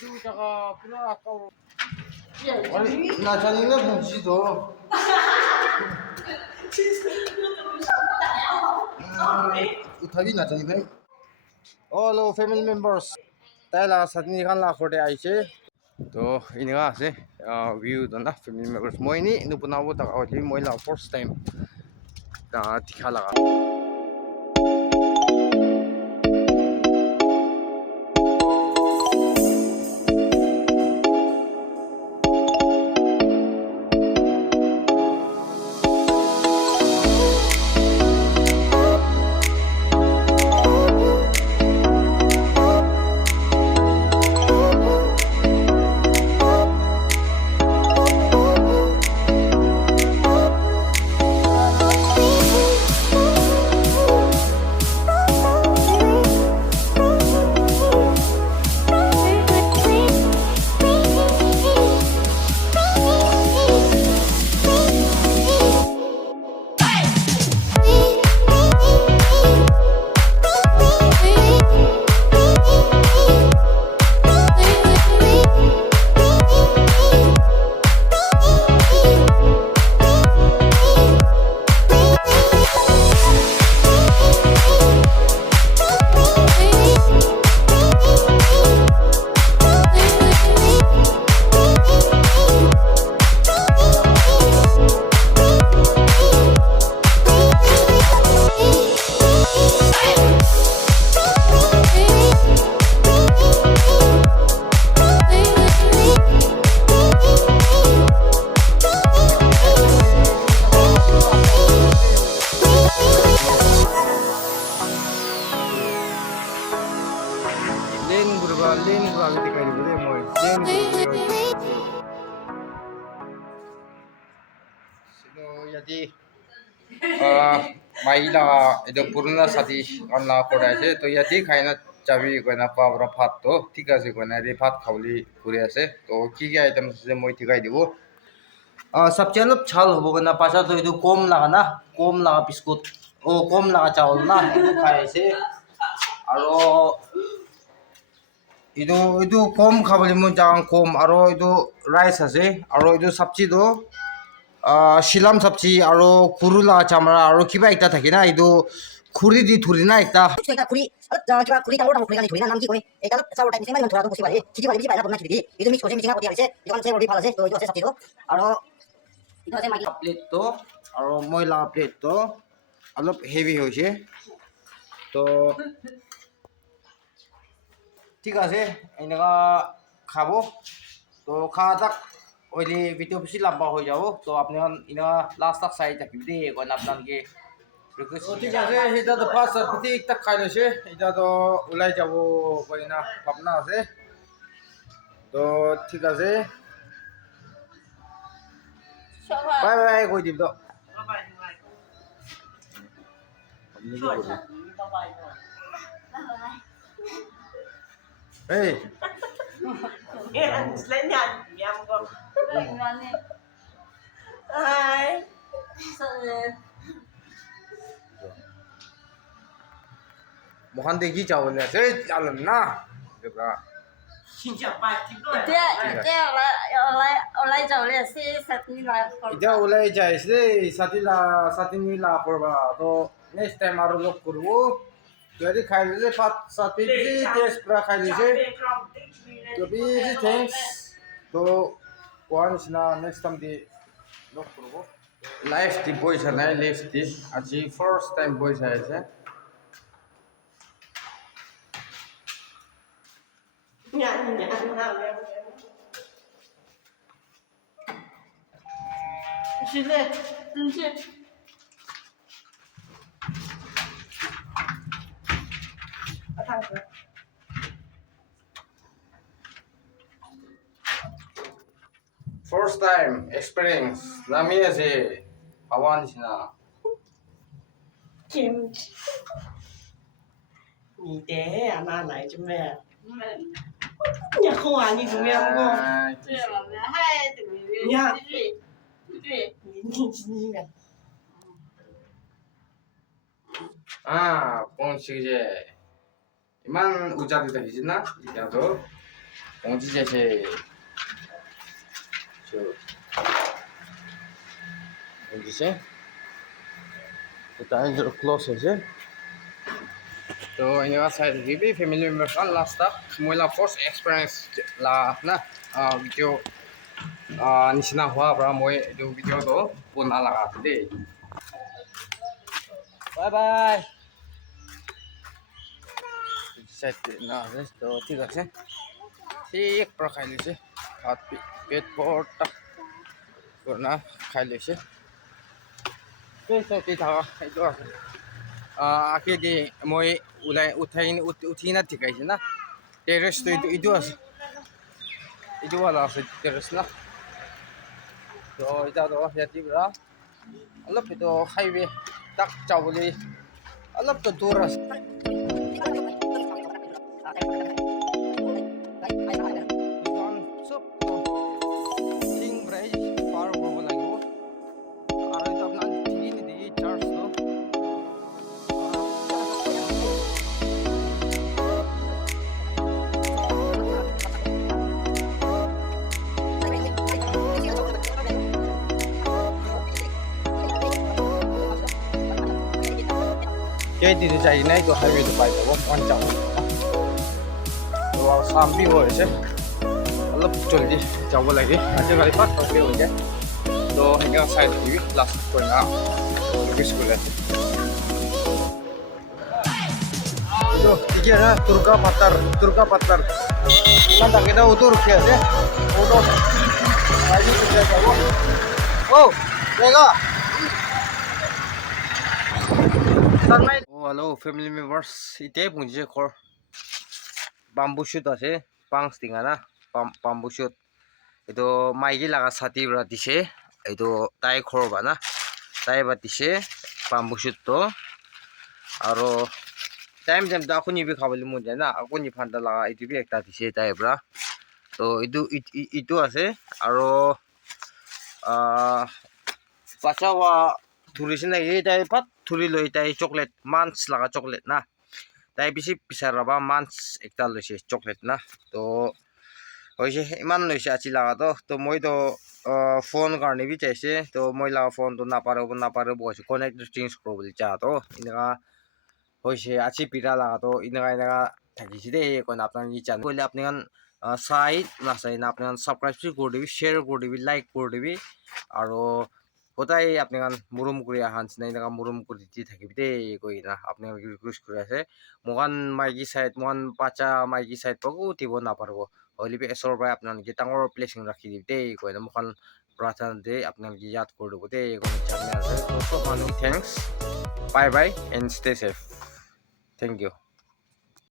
isu자가 그나 아까워. 아니 나 자니는 뭉치도. Uthagi na chani bhai. Hello family members. Tala satni khan la khode aise. To iniga ase view dona family members moi ni nupuna bo ta awli moi la first time ta dikhala. Lên vào cái cái này mọi jadi maila itu purna sati anna koda ase to yati khaina chabi koina pabra phat to thik ase koina re phat khawli puri ase to ki ki item se moi thikai dibo sabche lop chal hobo kana pacha to itu kom la biscuit o kom la chawal na itu khai ase aro itu kom khabali mo jang kom aro itu rice ase aro itu sabji do shilam sabji aro kurula chamara aro kiba ekta thakina itu khuri di thuri na ekta khuri kiba khuri ta lorang khuri kan thuri na nam ki koi ekta sabor type nisema thora to kusi bale chiji bale biji bale na khuri itu mix kose mixing ko dia ase ikan se rodi phala ase to itu ase sabji do aro itu ase magi plate to aro moila plate to alop heavy hoise to ঠিক আছে এনেকা খাবো তো খাওয়া যাক ওইলে video বেশি লম্বা হয়ে যাব তো আপনি এনেকা লাস্ট তক চাই থাকিব দেই কোন আপনাকে ঠিক আছে এটা তো ফার্স্ট প্রতি একটা খাই লৈছে এটা তো ওলাই যাব কই না ভাবনা আছে তো ঠিক আছে বাই বাই কই দিম তো বাই বাই আপনি কি করবেন Hey. Yan, selain yan. Yan ko. Hi. Mukhang dekhi chawal hai. Hey, chalam na. Dekha. Xin chào bạn, thích rồi. Ite olai jawle ase satni la Ida ulai jai se satini la korba to next time aru lok kurbo. Jadi khai lise pat satini test pra khai lise. To be thanks. To once na next time di lok kurbo. Life di boy sa nai life di. Aji first time boy sa ase. Yan, yan. Şimdi First time experience. Nami ase awan sina. Kimchi. 你的呀，拿来做咩？你看你做咩不？对了，还对，对，你咩Pong sige. Iman ujar kita di sini, kita tuh. 봉지 제시 봉지 제 일단 이제 클로즈 해제 तो इनका side भी family member का last तक मोला first experience ला ना video निशिना हुआ बरा मोए दो वीडियो तो पुना लगा दे बाय बाय सेट ना है तो ठीक है ठीक प्रकार से हाथ पेट पोट करना खाई ले से तो ठीक था itu akhirnya mau ulai utina tiga sih na terus itu wala terus na so itu tuh jadi berapa alap itu highway tak jauh boleh alap tuh turas cái gì chạy này tôi hay bị tụi bay tụi quan trọng rồi sam bi rồi chứ lớp chuẩn đi cháu vào lại đi chưa cái phát không biết rồi chứ rồi hình cái sai thì là quần áo rồi cái sườn này rồi đi kia ra Durga Patar nanti kita utur kia deh utur lagi kita jauh oh Mega hello family members ite bunje khor bamboo shoot ase pangs tinga na bamboo shoot eto maigi laga sati bra dise eto tai khor ba na tai ba dise bamboo shoot to aro time ta akuni bi khabali mun jana akuni phanda laga itu bi ekta dise tai bra to itu ase aro pachawa turisina tai pat thuri loi tai chocolate mans laga chocolate na tai bisi pisaraba mans ekta loise chocolate na to hoise iman loise achi laga to moi to phone karne bi chaise to moi laga phone to na paro hoise connect change kro boli cha to inga hoise achi pira laga to inga thakisi de kon apnan ni channel kole apni kan site na sai na apni kan subscribe kor debi share kor debi like kor debi aro কোথায় আপনার মুরুম করে Hans নাই না মুরুম করে দিতে থাকিবি দে কই না আপনার রিকোয়েস্ট করে আছে মগান মাইকি সাইড মগান পাচা মাইকি সাইড পাবো দিব না পারবো হইলে বি এসর ভাই আপনার কি টাঙ্গর প্লেসিং রাখি দিবি দে কই না মগান প্রার্থনা দে আপনার কি ইয়াদ করে দেবো দে কোন চ্যানেল আছে তো thanks bye bye and stay safe thank you